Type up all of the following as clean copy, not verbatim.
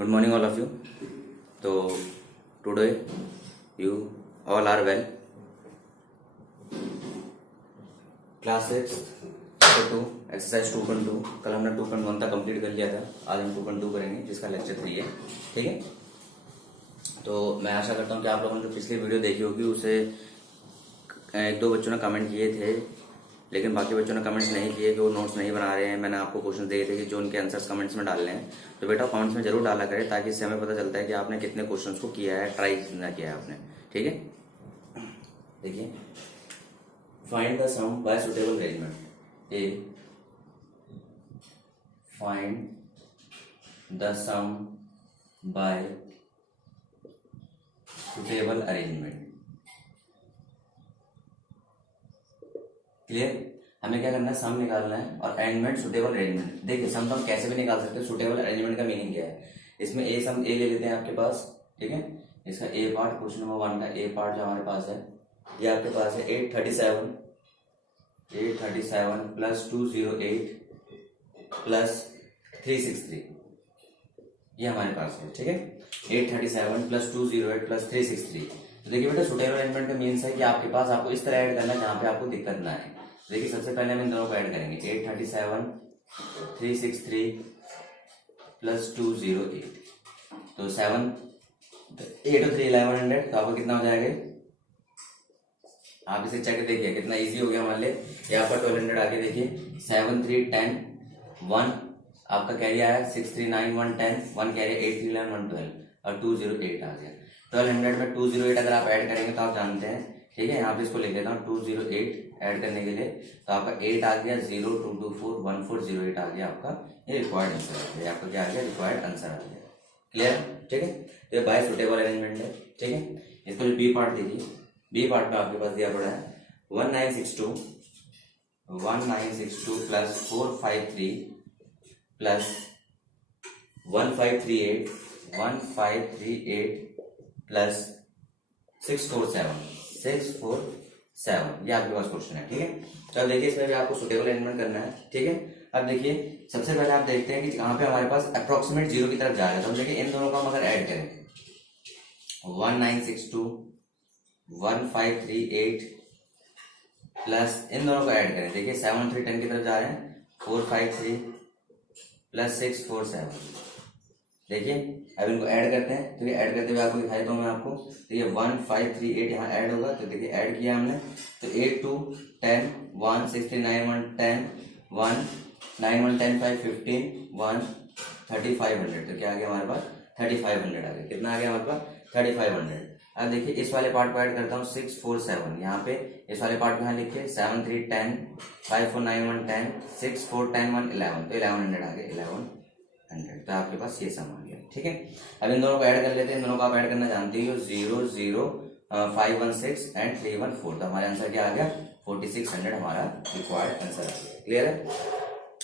Good morning, all of you. So today you all are well. Class 6 chapter 2 exercise 2.2 कल हमने 2.1 तक complete कर लिया था। आज हम 2.2 करेंगे जिसका लेक्चर 3 है। ठीक है, तो मैं आशा करता हूँ कि आप लोगों ने जो पिछली वीडियो देखी होगी उसे एक दो बच्चों ने कमेंट किए थे, लेकिन बाकी बच्चों ने कमेंट्स नहीं किए कि वो नोट्स नहीं बना रहे हैं। मैंने आपको क्वेश्चन दिए थे कि जो उनके आंसर्स कमेंट्स में डालने हैं, तो बेटा कमेंट्स में जरूर डाला करें ताकि इससे हमें पता चलता है कि आपने कितने क्वेश्चंस को किया है, ट्राई कितना किया है आपने। ठीक है, देखिए find the sum by suitable arrangement. A find the sum by suitable arrangement. Clear, हमें क्या करना है, सम निकालना है और अरेंजमेंट सुटेबल अरेंजमेंट। देखिए सम तो हम कैसे भी निकाल सकते हैं, सुटेबल अरेंजमेंट का मीनिंग क्या है। इसमें ए सम ए ले लेते हैं आपके पास। ठीक है, इसका ए पार्ट क्वेश्चन नंबर 1 का ए पार्ट जो हमारे पास है ये आपके पास है 837 प्लस 208 प्लस 363, ये हमारे पास है। ठीक है, 837 प्लस 208 प्लस 363। तो देखिए बेटा सुटेबल अरेंजमेंट का मीन्स है कि आपके पास आपको इस तरह ऐड करना है जहां पे आपको दिक्कत ना आए। देखिए सबसे पहले हम इन दोनों को ऐड करेंगे, 837 363 प्लस 208, तो 7 8 और 3 1100, तो आपको कितना हो जाएगा। आप इसे चेक देखिए कितना इजी हो गया हमारे लिए। यहाँ पर 1200 आगे देखिए 7 3 10 1 आपका कैरी आया, 6 3 9 1 10 1 कैरी 8 3 11 1 12 और 208 आ गया। 1200 में 208 अगर आप ऐड करेंगे तो आप जानते हैं, ठीक है, यहाँ पे इसको लिख देता हूँ 208 ऐड करने के लिए, तो आपका 8 आ गया, 02241408 आ गया आपका, ये रिक्वायर्ड आंसर आ गया। आपका क्या आ गया, रिक्वायर्ड आंसर आ गया। क्लियर, ठीक है, तो ये बाय सुटेबल अरेंजमेंट है। ठीक है, इसका जो बी पार्ट देखिए, बी पार्ट में आपके पास दिया पड़ा है 1962 प्लस 453 प्लस 1538 प्लस 647, ये आपके पास क्वेश्चन है। ठीक है, तो अब देखिए इसमें भी आपको सुटेबल अरेंजमेंट करना है। ठीक है, अब देखिए सबसे पहले आप देखते हैं कि यहाँ पे हमारे पास अप्रोक्सीमेट 0 की तरफ जा रहा है, तो हम देखिए इन दोनों को हम अगर ऐड करें 1962 1538 प्लस इन दोनों को ऐड करें, देखिए 7 3 10 की तरफ जा रहे हैं, 453 प्लस 647। देखिए अब इनको ऐड करते हैं, तो ये ऐड करते हुए आपको दिखाई तो मैं आपको, तो ये 1538 यहाँ ऐड होगा, तो देखिए ऐड किया हमने, तो 8 2 10 1 6 3 9 1 10 1 9 1 10 5 15 1 3500, तो क्या आ गया हमारे पास 3500 आ गया। कितना आ गया हमारे पास 3500। अब देखिए इस वाले पार्ट को ऐड करता हूँ 647, यहाँ पे इस वाले पार्ट में यहाँ लिखिए 7 3 10 5 4 9 1 10 6 4 10 1 11, तो 1100 आ गया, 1100, तो आपके पास ये सम आ गया। ठीक है, अब इन दोनों को ऐड कर लेते हैं। इन दोनों को आप ऐड करना जानते हो, 0 0 516 एंड 314, तो हमारा आंसर क्या आ गया 4600, हमारा रिक्वायर्ड आंसर आ गया। क्लियर है,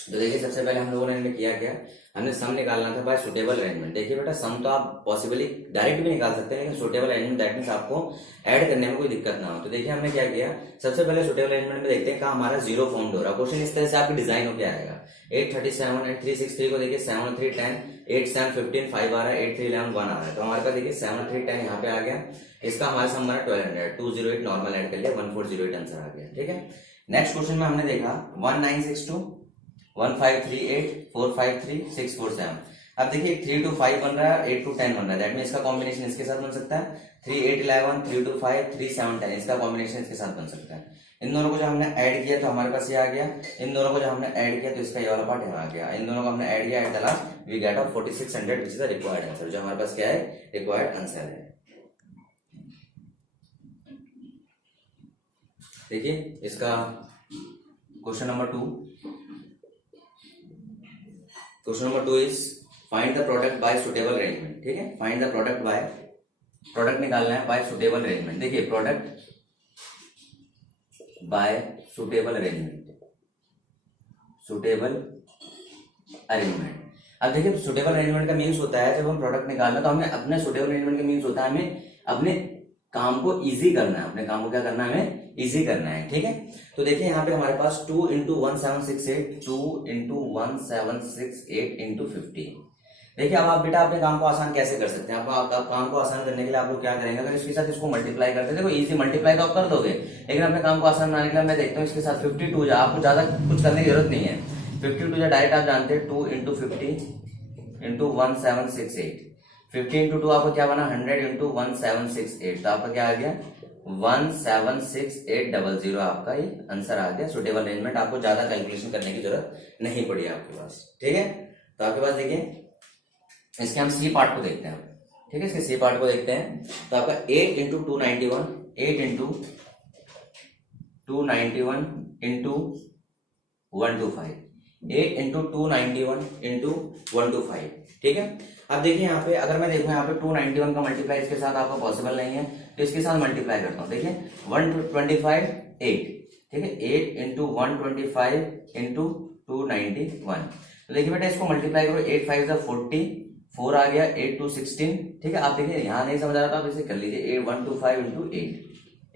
तो देखिए सबसे पहले हम लोगों ने किया क्या, हमने सम निकालना था बाय सुटेबल अरेंजमेंट। देखिए बेटा सम तो आप पॉसिबली डायरेक्ट भी निकाल सकते हैं, लेकिन सुटेबल अरेंजमेंट दैट मींस आपको ऐड करने में कोई दिक्कत ना हो। तो देखिए हमने क्या किया, सबसे पहले सुटेबल अरेंजमेंट में देखते हैं कहाँ हमारा 0 फाउंड हो रहा है। क्वेश्चन इस तरह से आपकी डिजाइन होकर आएगा, 837 एंड 363 को देखिए 7 3 10 8 7 15 5 आ रहा है, 8 3 11 1 आ रहा है, तो हमारे पास देखिए 7 3 10 यहाँ पे आ गया। इसका हमारा सम बना 1200, 208 नॉर्मल ऐड कर लिया, 1408 आंसर आ गया। ठीक है, नेक्स्ट क्वेश्चन में हमने देखा 1962 1538 453 647। अब देखिए 3 2 5 बन रहा है, 8 2 10 बन रहा है, दैट मीन इसका कॉम्बिनेशन इसके साथ बन सकता है, 3 8 11 3 2 5 3 7 10, इसका कॉम्बिनेशन इसके साथ बन सकता है। इन दोनों को जो हमने ऐड किया तो हमारे पास ये आ गया, इन दोनों को जो हमने ऐड किया तो इसका ये वाला पार्ट यहाँ आ गया। इन दोनों को हमने ऐड किया, at the last we get 4600 which is the required answer, जो हमारे पास क्या है, रिक्वायर्ड आंसर है। देखिए इसका question number 2, question number 2 is find the product by suitable arrangement. ठीक है, find the product by, product निकालना है बाय सुटेबल अरेंजमेंट। देखिए product by suitable arrangement, suitable arrangement. अब देखिए सुटेबल अरेंजमेंट का मीन्स होता है जब हम प्रोडक्ट निकालना, तो हमें अपने सुटेबल अरेंजमेंट का मीन्स होता है हमें अपने काम को इजी करना है, अपने काम को क्या करना है, हमें इजी करना है। ठीक है, तो देखिए यहाँ पे हमारे पास 2 × 1768 2 × 1768 × 50, देखिए अब आप बेटा अपने काम को आसान कैसे कर सकते हैं, आप काम को आसान करने के लिए आप लोग क्या करेंगे, अगर इसके साथ इसको मल्टीप्लाई करते हैं, देखो इजी मल्टीप्लाई तो आप कर दोगे, लेकिन अपने काम को आसान बनाने के लिए मैं देखता हूँ इसके साथ 52 जा, आपको ज्यादा कुछ करने की जरूरत नहीं है। 52 जा डायरेक्ट आप जानते हैं 2 इंटू 50 इंटू 1768, 50 इंटू 2 आपका क्या बना 100 इंटू 1768, तो आपका क्या आ गया 176800 आपका ये आंसर आ गया। सुटेबल अरेंजमेंट, आपको ज्यादा कैलकुलेशन करने की जरूरत नहीं पड़ी आपके पास, ठीक है। तो आपके पास देखिए इसके हम सी पार्ट को देखते हैं, ठीक है, इसके सी पार्ट को देखते हैं। तो आपका 8 into 291, 8 into 291 into 125, 8 into 291 into 125, ठीक है। अब देखिए यहाँ पे अगर मैं देखूं यहाँ पे 291 का मल्टीप्लाई इसके साथ आपका पॉसिबल नहीं है, तो इसके साथ मल्टीप्लाई करता हूँ। देखिए 125 8, ठीक है, 8 इंटू 125 इंटू 291, तो देखिए बेटा इसको मल्टीप्लाई करो, 8 5 40, 4 आ गया, 8 2 16, ठीक है। आप देखिए यहाँ नहीं समझ आ रहा था, आप इसे कर लीजिए 125 इंटू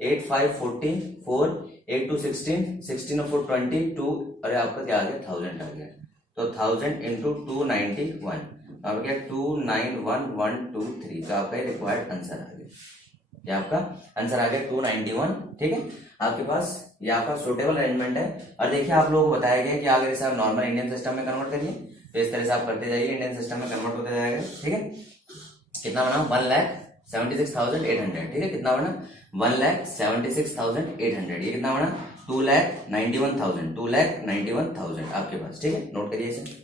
8 5 40 4 8 2 16 16 और 4 22, अरे आपका क्या आ गया 1000 आ गया, तो 1000 इंटू 291, अब क्या 291123, तो आपका रिक्वायर्ड आंसर आ गया, ये आपका आंसर आ गया 291, ठीक है। आपके पास ये आपका सुटेबल अरेंजमेंट है। और देखिए आप लोगों को बताया गया कि अगर इसे आप नॉर्मल इंडियन सिस्टम में कन्वर्ट करिए, तो इस तरह से आप करते जाइए, इंडियन सिस्टम में कन्वर्ट होते जाएगा, ठीक है। कितना बना 1,76,800, ठीक है, कितना बना 1,76,800, ये कितना बना 2,91,000, 2,91,000 आपके पास, ठीक है, नोट करिए इसे।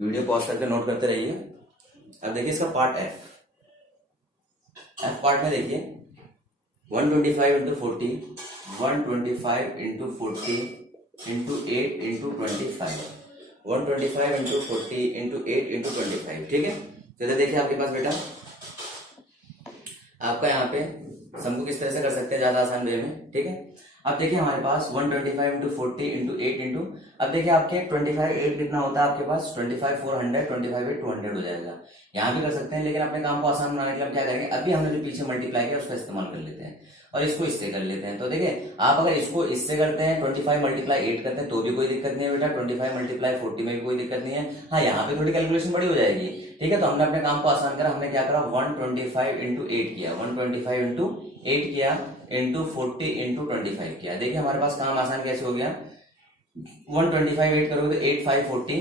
वीडियो पॉज करके नोट करते रहिए। अब देखिए इसका पार्ट एफ पार्ट में देखिए 125 into 40, 125 into 40 into 8 into 25, 125 into 40 into 8 into 25, ठीक है। तो देखिए आपके पास बेटा आपका यहाँ पे सम को किस तरह से कर सकते हैं ज्यादा आसान वे में, ठीक है। अब देखिए हमारे पास 125 इंटू 40 इंटू 8 इंटू, अब देखिए आपके 25 8 कितना होता है आपके पास 25 400, 25 8 200 हो जाएगा, यहाँ भी कर सकते हैं, लेकिन अपने काम को आसान बनाने के लिए हम क्या करेंगे, अभी हमने जो पीछे मल्टीप्लाई किया उसका इस्तेमाल कर लेते हैं और इसको इससे कर लेते हैं। तो देखिए आप अगर इसको इससे करते हैं 25 मल्टीप्लाई 8 करते हैं तो भी कोई दिक्कत नहीं है बेटा, 25 मल्टीप्लाई 40 में भी कोई दिक्कत नहीं है। हाँ यहाँ पे थोड़ी कैलकुलेशन बड़ी हो जाएगी, ठीक है। तो हमने अपने काम को आसान करा, हमने क्या करा 125 इंटू 8 किया, 125 इंटू 8 किया इंटू 40 इंटू 25 किया। देखिए हमारे पास काम आसान कैसे हो गया, 125 8 करोगे तो 8 5 40,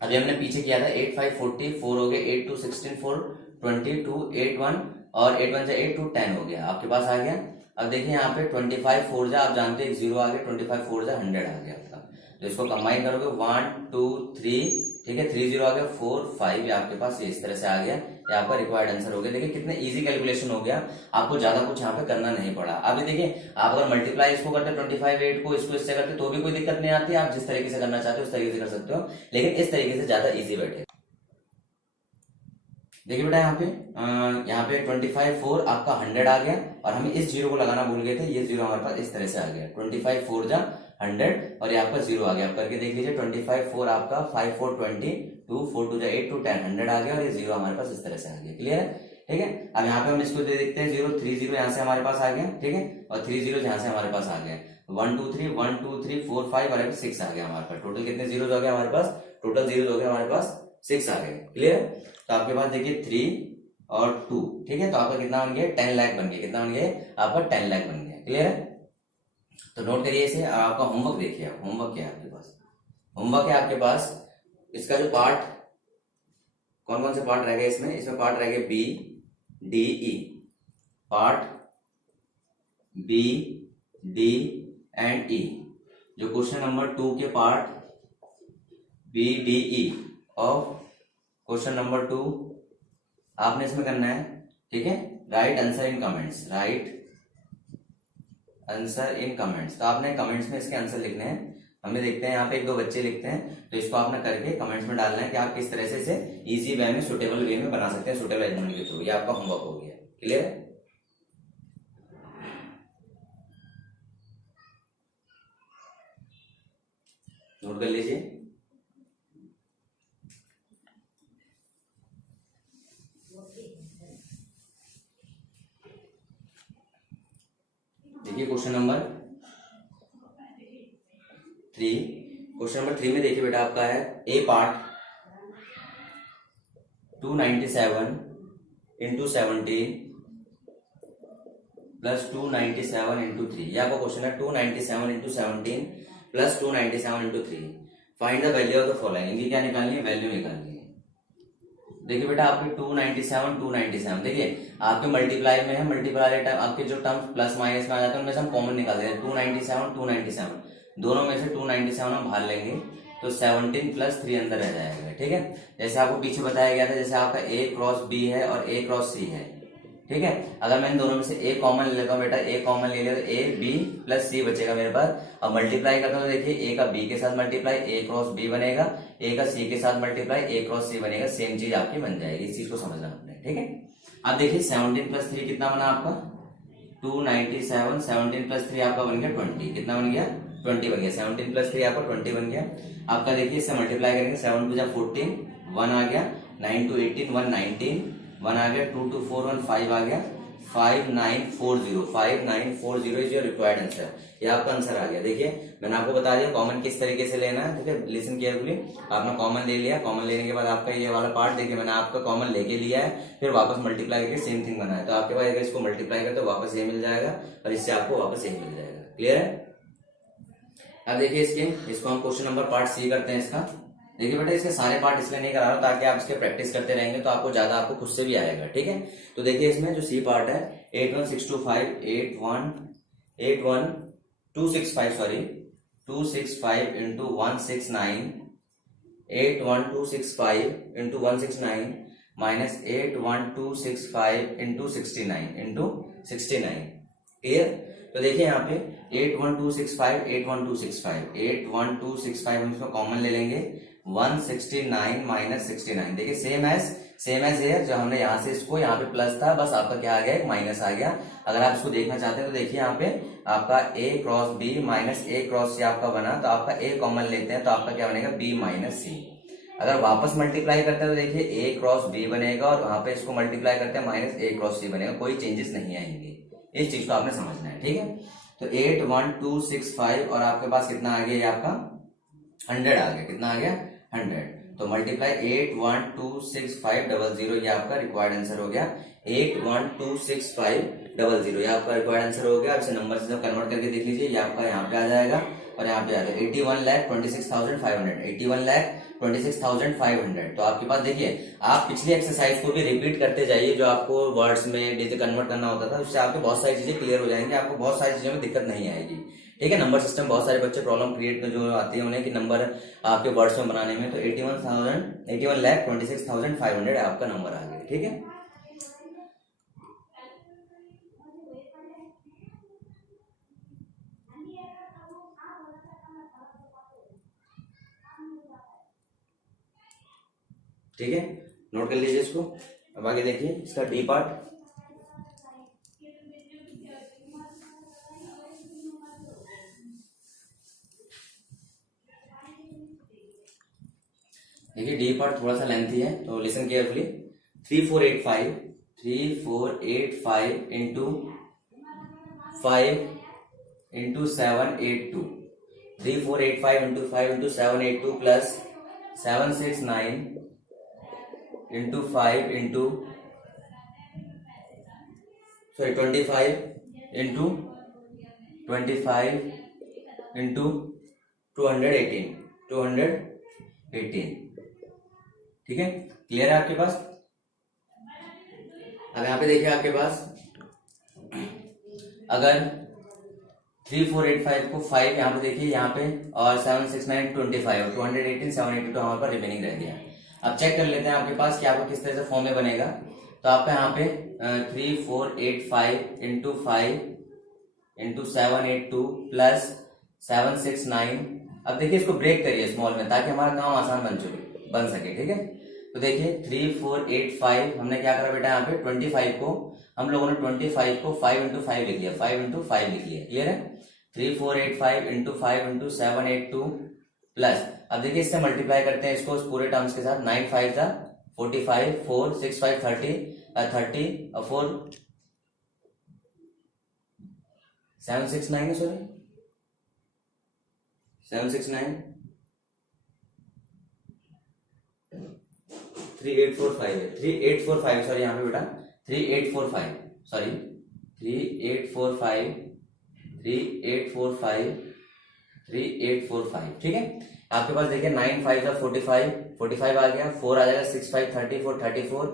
अभी हमने पीछे किया था 8 5 40, 4 हो गए, 8 2 16 4 22 8 1 और 8 1 से 8 2 10 हो गया, आपके पास आ गया। अब देखिए यहाँ पे 25 4 जा, आप जानते हैं 0 आ गया, 25 4 जा 100 आ गया आपका, तो इसको कंबाइन करोगे 1 2 3, ठीक है, 3 0 आ गया, 4 5, ये आपके पास ये इस तरह से आ गया, ये आपका रिक्वायर्ड आंसर हो गया। देखिए कितने इजी कैलकुलेशन हो गया, आपको ज्यादा कुछ यहाँ पे करना नहीं पड़ा। अभी देखिए आप अगर मल्टीप्लाई इसको करते 25 8 को इसको इससे करते तो भी कोई दिक्कत नहीं आती, आप जिस तरीके से करना चाहते हो उस तरीके से कर सकते हो, लेकिन इस तरीके से ज्यादा इजी बैठे। देखिए बेटा यहाँ पे 25 4 आपका 100 आ गया और हमें इस जीरो को लगाना भूल गए थे, ये जीरो हमारे पास इस तरह से आ गया, 25 4 जा 100 और ये आपका जीरो आ गया, आप करके देख लीजिए 25 4 आपका 5 4 20 2 4 2 जा 8 2 10 100 आ गया और ये जीरो हमारे पास इस तरह से आ गया, क्लियर है, ठीक है। अब यहाँ पे हम इसको दे देखते हैं 0 3 0 यहाँ से हमारे पास आ गया, ठीक है, और 3 0 यहाँ से हमारे पास आ गया, 1 2 3 1 2 3 4 5 और 6 आ गया हमारे पास, टोटल कितने जीरो हो गया हमारे पास, टोटल जीरो हो गया हमारे पास 6 आ गए, क्लियर है। तो आपके पास देखिए 3 और 2, ठीक है, तो आपका कितना बन गया 10 लाख बन गया, कितना बन गया आपका 10 लाख बन गया, क्लियर है। तो नोट करिए इसे। आपका होमवर्क देखिए, होमवर्क क्या है आपके पास, होमवर्क है आपके पास इसका जो पार्ट, कौन कौन से पार्ट रह गए इसमें पार्ट रह गए B D E, part B D and E, जो क्वेश्चन नंबर 2 के part B D E of question number 2 आपने इसमें करना है, ठीक है। Right answer in comments, right answer in comments, तो आपने कमेंट्स में इसके आंसर लिखने हैं। हमने देखते हैं यहाँ पे 1-2 बच्चे लिखते हैं, तो इसको आपने करके कमेंट्स में डालना है कि आप किस तरह से इसे इजी वे में, सुटेबल वे में बना सकते हैं, सुटेबल अरेंजमेंट के थ्रू। ये आपका होमवर्क हो गया। क्लियर है? नोट कर लीजिए। देखिए क्वेश्चन नंबर 3। क्वेश्चन नंबर 3 में देखिए बेटा आपका है ए पार्ट 297 इंटू 17 प्लस 297 इंटू 3। ये आपका क्वेश्चन है 297 into 17 plus 297 into 3। Find the value of the following. इनकी क्या निकालनी है? वैल्यू निकालनी है। देखिए बेटा आपके 297 देखिए आपके मल्टीप्लाई में है, मल्टीप्लाई टाइम आपके जो टर्म्स प्लस माइनस में आ जाते हैं उनमें से हम कॉमन निकाल देते हैं। 297 दोनों में से 297 हम बाहर लेंगे तो 17 प्लस 3 अंदर रह जाएगा। ठीक है, जैसे आपको पीछे बताया गया था, जैसे आपका ए क्रॉस बी है और ए क्रॉस सी है। ठीक है, अगर मैं इन दोनों में से ए कॉमन ले लेता हूँ बेटा, ए कॉमन ले लिया तो ए बी प्लस सी बचेगा मेरे पास। अब मल्टीप्लाई करता हूँ तो देखिए ए का बी के साथ मल्टीप्लाई ए क्रॉस बी बनेगा, ए का सी के साथ मल्टीप्लाई ए क्रॉस सी बनेगा। सेम चीज आपकी बन जाएगी, इस चीज को समझना आपने। ठीक है, अब देखिए 17 प्लस 3 कितना बना आपका? 297। 17 प्लस 3 आपका बन गया 20। कितना बन गया? 20 बन गया। 17 प्लस 3 आपका 20 बन गया। आपका देखिए इससे मल्टीप्लाई करेंगे, 7 2 14, 1 आ गया, 9 2 18, 1 19, 1 आ गया, 2 2 4 1 5 आ गया, 5940 इज योर रिक्वायर्ड आंसर। ये आपका आंसर आ गया। देखिए मैंने आपको बता दिया कॉमन किस तरीके से लेना है। ठीक है, लिसन केयरफुली। आपने कॉमन ले लिया, कॉमन लेने के बाद आपका ये वाला पार्ट देखिए मैंने आपका कॉमन लेके लिया है, फिर वापस मल्टीप्लाई करके सेम थिंग बना है। तो आपके पास अगर इसको मल्टीप्लाई करते तो वापस ये मिल जाएगा और इससे आपको वापस यही मिल जाएगा। क्लियर है? अब देखिए इसको हम क्वेश्चन नंबर पार्ट सी करते हैं इसका। देखिए बेटा इसके सारे पार्ट इसलिए नहीं करा रहा हूं ताकि आप इसके प्रैक्टिस करते रहेंगे तो आपको ज्यादा आपको खुद से भी आएगा। ठीक है, तो देखिए इसमें जो सी पार्ट है 265 into 169, 81265 into 169 minus 81265 into 69। Clear? तो देखिए यहाँ पे 81265 हम इसको कॉमन ले लेंगे, 169 माइनस 69। देखिए सेम एज हेयर, जो हमने यहाँ से इसको यहाँ पे प्लस था, बस आपका क्या आ गया? एक माइनस आ गया। अगर आप इसको देखना चाहते हैं तो देखिए यहाँ पे आपका a cross b minus a cross c आपका बना, तो आपका a कॉमन लेते हैं तो आपका क्या बनेगा? b minus c। अगर वापस मल्टीप्लाई करते हैं तो देखिए a क्रॉस b बनेगा और वहां पे इसको मल्टीप्लाई करते हैं माइनस a क्रॉस c बनेगा। कोई चेंजेस नहीं आएंगे, इस चीज को आपने समझना है। ठीक है, तो 81265 और आपके पास कितना आ गया? ये आपका 100 आ गया। कितना आ गया? 100। तो मल्टीप्लाई 8126500, ये आपका रिक्वायर्ड आंसर हो गया। 8126500 ये आपका रिक्वायर्ड आंसर हो गया। इसे नंबर से कन्वर्ट करके देख लीजिए, ये आपका यहाँ पे आ जाएगा और यहाँ पे आ जाएगा 81,26,500। 81,26,500। तो आपके पास देखिए आप पिछली एक्सरसाइज को भी रिपीट करते जाइए, जो आपको वर्ड्स में डिजिट कन्वर्ट करना होता था, उससे आपको बहुत सारी चीजें क्लियर हो जाएंगी, आपको बहुत सारी चीजों में दिक्कत नहीं आएगी। ठीक है, नंबर सिस्टम बहुत सारे बच्चे प्रॉब्लम क्रिएट जो आती है उन्हें कि नंबर आपके वर्ड्स में बनाने में, तो 81,26,500 आपका नंबर आ गया। ठीक है, ठीक है, नोट कर लीजिए इसको। अब आगे देखिए इसका डी पार्ट। देखिए डी पार्ट थोड़ा सा लेंथी है तो listen carefully. 3485 into 5 into 782, 3485 into 5 into 782 plus 769 into 5 into 25 into 218। ठीक है, क्लियर है आपके पास? अब यहाँ पे देखिए आपके पास अगर 3485 को 5 यहाँ पे देखिए यहाँ पे और 769 25 और 218 782 हमारे पास रिमेनिंग रह गया। अब चेक कर लेते हैं आपके पास कि आपको किस तरह से फॉर्म में बनेगा। तो आपका यहाँ पे 3485 इंटू 5 इंटू 782 प्लस 769 अब देखिए इसको ब्रेक करिए स्मॉल में ताकि हमारा काम आसान बन सके, ठीक है। तो देखिए 3 4 8 5 हमने क्या करा बेटा, यहाँ पे 25 को हम लोगों ने 25 को 5 इंटू 5 लिख लिया, 5 इंटू 5 लिख लिया, क्लियर है। 3 4 8 5 इंटू 5 इंटू 7 8 2 प्लस, अब देखिए इससे मल्टीप्लाई करते हैं इसको पूरे टर्म्स के साथ, 9 5 जा 45, 4 6 5 30 और 4 7 6 9 है, सॉरी 7 6 9 3 8 4 5 है, 3 8 4 5 सॉरी, यहाँ पे बेटा 3 8 4 5 सॉरी 3 8 4 5 3 8 4 5 3 8 4 5, ठीक है। आपके पास देखिए 9 5 का 45 आ गया, 4 आ जाएगा 6 5 34 34,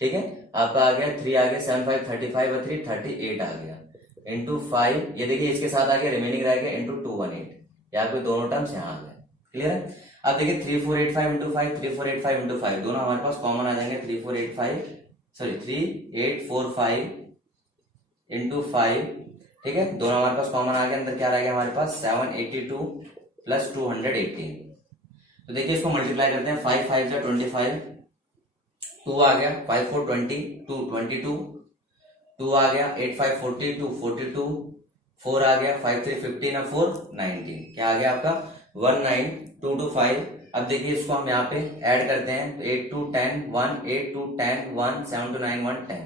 ठीक है। आपका आ गया 3 आ गया 7 5 35 और 3 38 आ गया इंटू 5, ये देखिए इसके साथ आ गया रिमेनिंग रह गया इंटू 218, यहाँ पे दोनों टर्म्स यहाँ आ गए, क्लियर है। अब देखिए 3 4 8 5 इंटू 5 3 4 8 5 इंटू 5 दोनों हमारे पास कॉमन आ जाएंगे, 3 4 8 5 सॉरी 3 8 4 5 इंटू 5, ठीक है। दोनों हमारे पास कॉमन आ गया, अंदर क्या रह गया हमारे पास 782 प्लस 218। तो देखिए इसको मल्टीप्लाई करते हैं, 5 5 जा 25, 2 आ गया 5 4 20 2 22, 2 आ गया 8 5 42 42, 4 आ गया 5 3 15 और 4 19, क्या आ गया आपका 19225। अब देखिए इसको हम यहाँ पे ऐड करते हैं, तो 8 2 10 1 8 2 10 1 7 2 9 1 10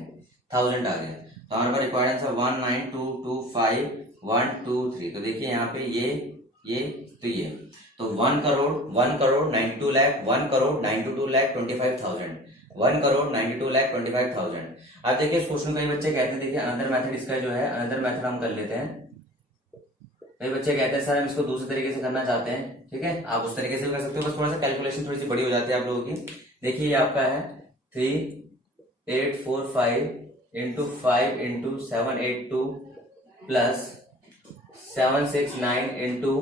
1000 आ गया। तो हमारे पास रिक्वायर्ड आंसर 19225 1 2 3। तो देखिए यहाँ पे ये तो ये, तो 1 करोड़ 92 लाख 1 करोड़ 92 लाख 25,000 1 करोड़ 92 लाख 25,000। अब देखिए इस क्वेश्चन को कई बच्चे कहते हैं, देखिए अनदर मेथड इसका जो है, अनदर मेथड हम कर लेते हैं। कई बच्चे कहते हैं सर हम इसको दूसरे तरीके से करना चाहते हैं, ठीक है, आप उस तरीके से भी कर सकते हो, बस थोड़ा सा कैलकुलेशन थोड़ी सी बड़ी हो जाती है आप लोगों की। देखिए ये आपका है 3 8 4 5 into 5 into 7 8 2 plus 7 6 9 into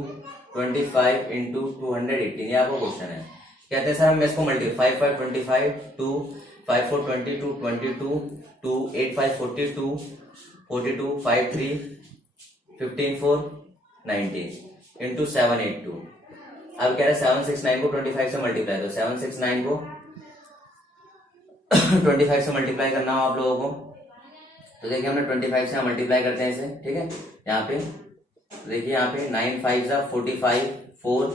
25 into 218, ये आपका क्वेश्चन है। कहते हैं सर हम इसको मल्टीप्लाई 5 5 25 2 5 4 22 22 2 8 5 42 42 5 3 15 4 19 इंटू 7 8 2। अब कह रहे हैं 7 6 9 को 25 से मल्टीप्लाई, तो 7 6 9 को 25 से मल्टीप्लाई करना हो आप लोगों को, तो देखिए हमने 25 से मल्टीप्लाई करते हैं इसे, ठीक है। यहाँ पे देखिए यहाँ पे 9 5 जा 45 4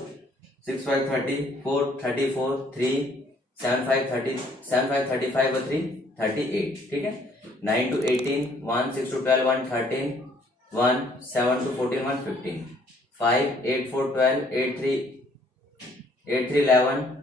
6 5 30 4 34 3 7 5 30 7 5 35 और 3 38, ठीक है। 9 to 18 1 6 to 12 1 13 1 7 to 14 1 15 5 8 4 12 8 3 11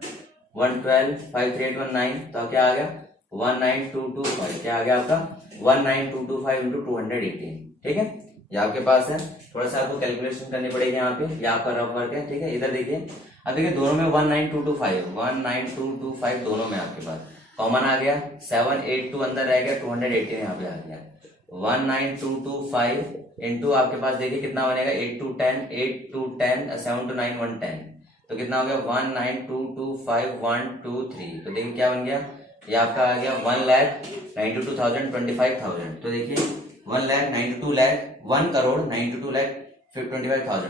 1 12 5 3 8 1 9, तो क्या आ गया 19225, क्या आ गया आपका 19225 इंटू 218, ठीक है। ये आपके पास है, थोड़ा सा आपको कैलकुलेशन करनी पड़ेगी यहाँ पे, ये आपका रफ वर्क है, ठीक है। इधर देखिए, अब देखिए दोनों में 19225 दोनों में आपके पास कॉमन आ गया, 782 अंदर रह गया, 218 यहाँ पे आ गया, 19225 इंटू आपके पास देखिए कितना बनेगा 8 to 10 7 to 9 110, तो कितना हो गया 19225 1 2 3, तो देखिए क्या बन गया, ये आपका आ गया 1,92,025,000। तो देखिए 1 करोड़ 92 लाख 25,000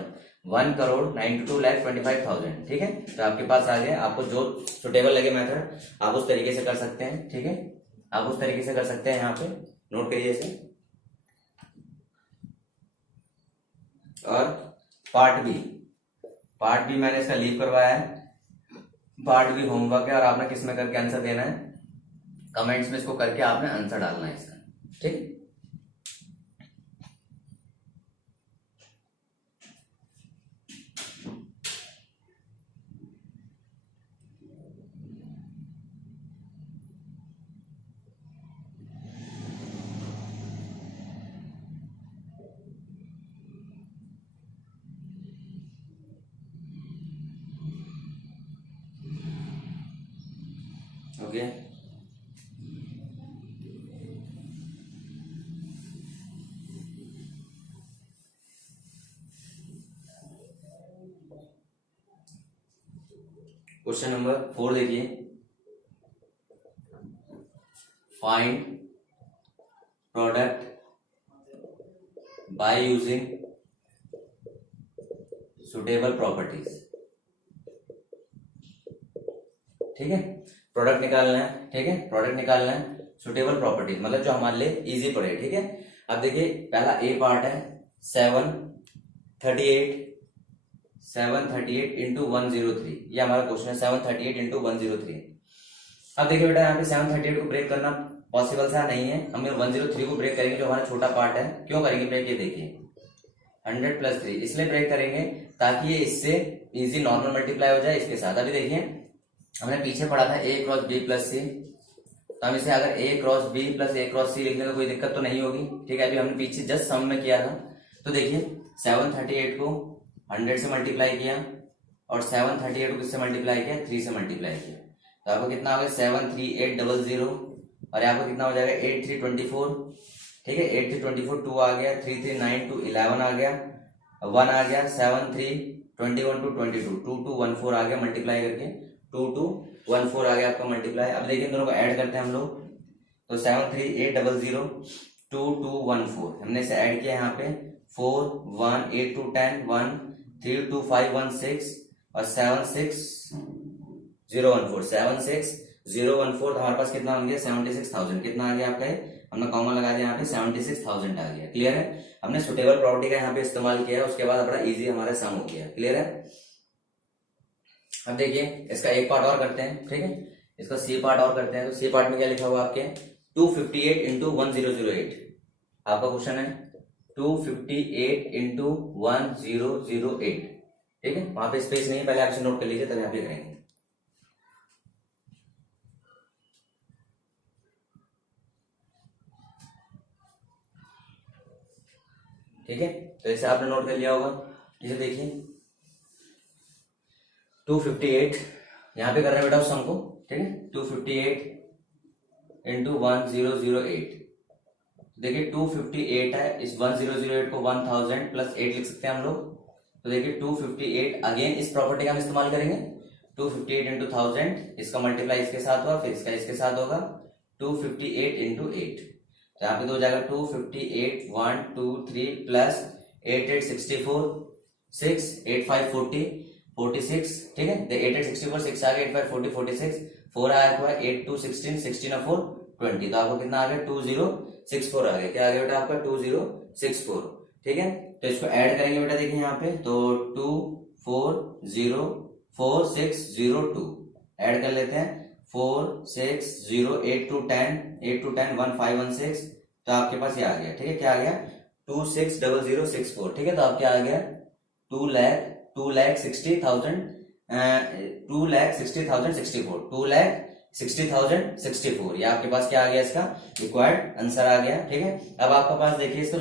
1 करोड़ 92 लाख 25,000, ठीक है। तो आपके पास आ गया, आपको जो सुटेबल लगे मेथड आप उस तरीके से कर सकते हैं, ठीक है, आप उस तरीके से कर सकते हैं। यहाँ पे नोट करिए इसे। और पार्ट बी मैंने इसका लीव करवाया है, पार्ट बी होमवर्क है और आपने किस में करके आंसर देना है, कमेंट्स में इसको करके आपने आंसर डालना है इसका, ठीक। ओके, क्वेश्चन नंबर 4 देखिए, find product by using suitable properties. ठीक है, प्रोडक्ट निकालना है, ठीक है, प्रोडक्ट निकालना है, सुटेबल प्रॉपर्टीज मतलब जो हमारे लिए इजी पड़े, ठीक है। अब देखिए पहला ए पार्ट है 738 इंटू 103, ये हमारा क्वेश्चन है 738 इंटू 103। अब देखिए बेटा यहाँ पे 738 को ब्रेक करना पॉसिबल सा नहीं है, हम 103 को ब्रेक करेंगे जो हमारा छोटा पार्ट है। क्यों करेंगे ब्रेक, ये देखिए 100 प्लस 3 इसलिए ब्रेक करेंगे ताकि ये इससे इजी नॉर्मल मल्टीप्लाई हो जाए इसके साथ। अभी देखिए हमने पीछे पढ़ा था a cross b plus C, तो हम इसे अगर a cross b plus a cross C लिखने में कोई दिक्कत तो नहीं होगी, ठीक है। अभी हमने पीछे जस्ट सम में किया था, तो देखिए 738 को 100 से मल्टीप्लाई किया और 738 को किससे मल्टीप्लाई किया, 3 से मल्टीप्लाई किया, तो आपको कितना हो गया 73800 और यहाँ पर कितना हो जाएगा 8324, ठीक है। 8324 2 आ गया, 3392 11 आ गया, 1 आ गया, 7321 टू 22 2214 आ गया मल्टीप्लाई करके, 2214 आ गया आपका मल्टीप्लाई। अब देखिए दोनों को ऐड करते हैं हम लोग, तो 73800 2214 हमने इसे ऐड किया यहाँ पे 4 1 8 2 10 1 3 2 5 1 6 और 76014 तो हमारे पास कितना हो गया 76,000, कितना आ गया आपका, हमने कॉमा लगा दिया यहाँ पे 76,000 आ गया। क्लियर है, हमने सुटेबल प्रॉपर्टी का यहाँ पे इस्तेमाल किया है, उसके बाद अपना इजी हमारा सम हो गया। क्लियर है। अब देखिए इसका एक पार्ट और करते हैं, ठीक है, इसका सी पार्ट और करते हैं। तो सी पार्ट में क्या लिखा हुआ आपके 258 इंटू 1008, आपका क्वेश्चन है 258 इंटू 1008, ठीक है। वहां पे स्पेस नहीं, पहले ऑप्शन नोट कर लीजिए तब यहाँ पे करेंगे। ठीक है, तो इसे आपने नोट कर लिया होगा। इसे देखिए 258 यहाँ पे कर रहे हैं बेटा उस सम को, ठीक है। 258 इंटू 1008, देखिए 258 है, इस 1008 को 1000 प्लस 8 लिख सकते हैं हम लोग। तो देखिए 258 अगेन इस प्रॉपर्टी का हम इस्तेमाल करेंगे, 258 इंटू 1000, इसका मल्टीप्लाई इसके साथ हुआ, फिर इसका इसके साथ होगा 258 इंटू 8, तो यहाँ पे तो हो जाएगा 258 1 2 3 प्लस 8 8 64 6 8 5 40 46, ठीक है। 8 8 64 6 आ गया, 8 5 40 46 4 आया हुआ 8 2 16 16 और 4 20, तो आपको कितना आ गया 2064 आ गया। क्या आ गया बेटा आपका 2064, ठीक है। तो इसको ऐड करेंगे बेटा, देखिए यहाँ पे तो 2404 602 ऐड कर लेते हैं 4 6 0 8 to 10 1 5 1 6, तो आपके पास ये आ गया, ठीक है। क्या आ गया 260064, ठीक है। तो आपके आ गया 2,60,000 2,60,064 ये आपके पास क्या आ गया, इसका रिक्वायर्ड आंसर आ गया, ठीक है। अब आपके पास देखिए इसका